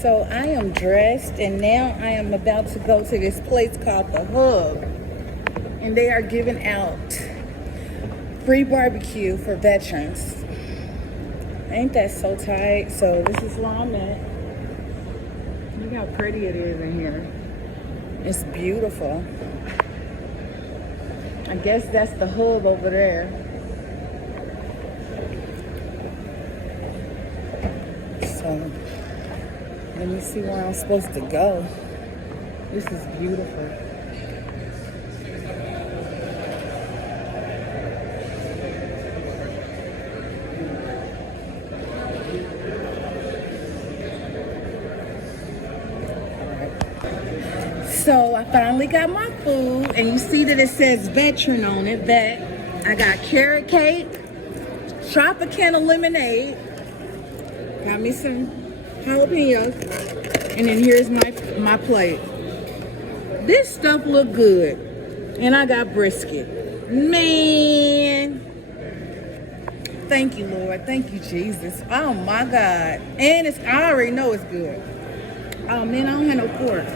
So I am dressed and now I am about to go to this place called The Hub. And they are giving out free barbecue for veterans. Ain't that so tight? So this is where I'm at. Look how pretty it is in here. It's beautiful. I guess that's the hub over there. So let me see where I'm supposed to go. This is beautiful. So I finally got my food, and you see that it says veteran on it. Vet. I got carrot cake, Tropicana lemonade, got me some jalapenos, and then here's my plate. This stuff look good, and I got brisket. Man, thank you, Lord. Thank you, Jesus. Oh my God, and I already know it's good. Oh man, I don't have no fork.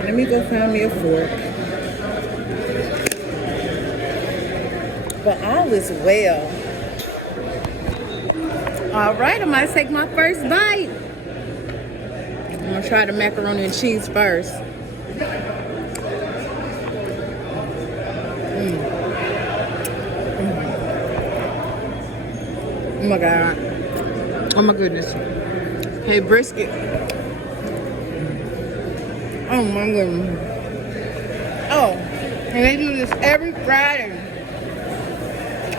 Let me go find me a fork. But all is well. All right, I'm gonna take my first bite. I'm gonna try the macaroni and cheese first. Oh my God. Oh my goodness. Hey, brisket. Oh my goodness. Oh, and they do this every Friday.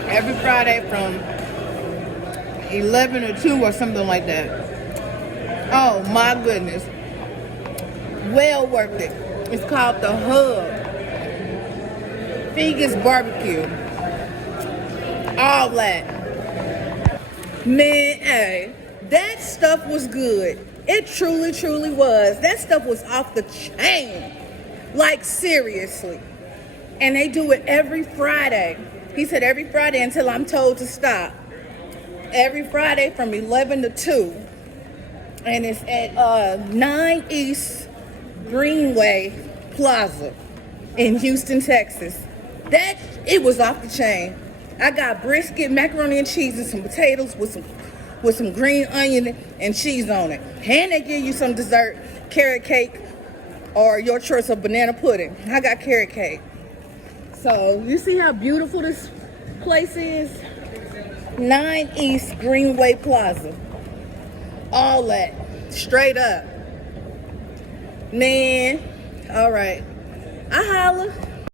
Every Friday from 11 to 2 or something like that. Oh my goodness. Well worth it. It's called The Hub. Vegas barbecue. All that. Man, hey, that stuff was good. It truly, truly was. That stuff was off the chain. Like, seriously. And they do it every Friday. He said every Friday until I'm told to stop. Every Friday from 11 to 2. And it's at 9 East Greenway Plaza in Houston, Texas. It was off the chain. I got brisket, macaroni and cheese, and some potatoes with some green onion and cheese on it. And they give you some dessert, carrot cake, or your choice of banana pudding. I got carrot cake. So you see how beautiful this place is? 9 East Greenway Plaza. All that. Straight up. Man. All right. I holla.